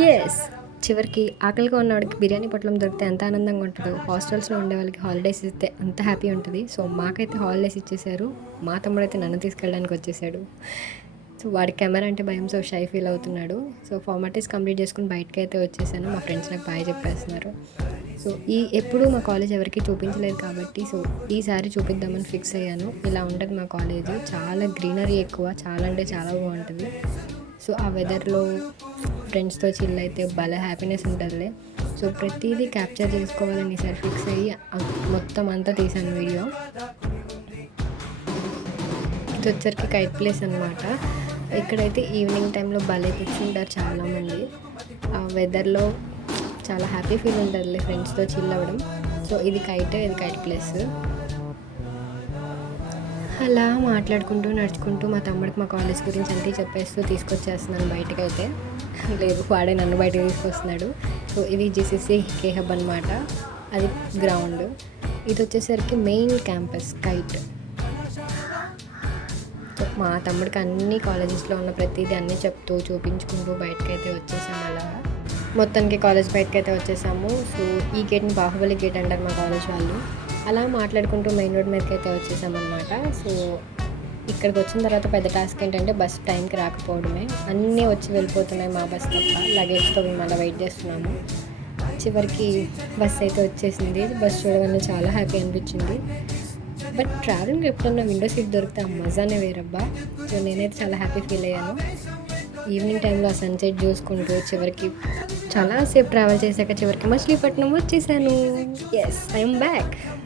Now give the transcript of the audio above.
Yes. చివరికి ఆకలిగా ఉన్నవాడికి బిర్యానీ పొట్లం దొరికితే ఎంత ఆనందంగా ఉంటదో, హాస్టల్స్‌లో ఉండే వాళ్ళకి హాలిడేస్ ఇస్తే అంత హ్యాపీ ఉంటది. సో, మాకైతే హాలిడేస్ ఇచ్చేశారు. మా తమ్ముడైతే నన్ను తీసుకెళ్ళడానికి వచ్చేసాడు. సో, వాడికి కెమెరా అంటే భయం. సో, షై ఫీల్ అవుతున్నాడు. సో, ఫార్మాలిటీస్ కంప్లీట్ చేసుకొని బయటకైతే వచ్చేసాను. మా ఫ్రెండ్స్ నాకు బాయ్ చెప్పేస్తున్నారు. సో, ఎప్పుడూ మా కాలేజ్ ఎవరికీ చూపించలేదు కాబట్టి, సో, ఈసారి చూపిద్దామని ఫిక్స్ అయ్యాను. ఇలా ఉంటది మా కాలేజు. చాలా గ్రీనరీ ఎక్కువ. చాలా అంటే చాలా బాగుంటది. సో, ఆ వెదర్‌లో ఫ్రెండ్స్‌తో చిల్ అయితే భలే హ్యాపీనెస్ ఉంటదిలే. సో, ప్రతీదీ క్యాప్చర్ చేసుకోవాలని ఈసారి ఫిక్స్ అయ్యి మొత్తం అంతా తీశాను వీడియో. ఇది వచ్చరికి కైట్ ప్లేస్ అనమాట. ఇక్కడైతే ఈవినింగ్ టైంలో భలే కూర్చుంటారు చాలామంది. ఆ వెదర్‌లో చాలా హ్యాపీ ఫీల్ ఉంటదిలే ఫ్రెండ్స్‌తో చిల్ అవ్వడం. సో, ఇది కైట్ ప్లేస్. అలా మాట్లాడుకుంటూ నడుచుకుంటూ మా తమ్ముడికి మా కాలేజ్ గురించి అన్నీ చెప్పేస్తూ తీసుకొచ్చేస్తున్నాను బయటకైతే. లేదు, వాడే నన్ను బయటకు తీసుకొస్తున్నాడు. సో, ఇది జీసీసీ కే హబ్ అనమాట. అది గ్రౌండ్. ఇది వచ్చేసరికి మెయిన్ క్యాంపస్ కైట్. సో, మా తమ్ముడికి అన్ని కాలేజెస్లో ఉన్న ప్రతిదీ అన్నీ చెప్తూ చూపించుకుంటూ బయటకైతే వచ్చేసాము. అలా మొత్తానికి కాలేజ్ బయటకైతే వచ్చేసాము. సో, ఈ గేట్ని బాహుబలి గేట్ అంటారు మా కాలేజ్ వాళ్ళు. అలా మాట్లాడుకుంటూ మెయిన్ రోడ్ మీదకి అయితే వచ్చేసామన్నమాట. సో, ఇక్కడికి వచ్చిన తర్వాత పెద్ద టాస్క్ ఏంటంటే బస్ టైంకి రాకపోవడమే. అన్నీ వచ్చి వెళ్ళిపోతున్నాయి మా బస్ తప్ప. లగేజ్తో మేము అలా వెయిట్ చేస్తున్నాము. చివరికి బస్ అయితే వచ్చేసింది. బస్ చూడగానే చాలా హ్యాపీ అనిపించింది. బట్ ట్రావెలింగ్ ఎప్పుడన్నా విండో సీట్ దొరికితే ఆ మజానే వేరబ్బా. సో, నేనైతే చాలా హ్యాపీ ఫీల్ అయ్యాను. ఈవినింగ్ టైంలో ఆ సన్సెట్ చూసుకుంటూ చివరికి చాలాసేపు ట్రావెల్ చేశాక చివరికి మచిలీపట్నం వచ్చేసాను. Yes, I'm back.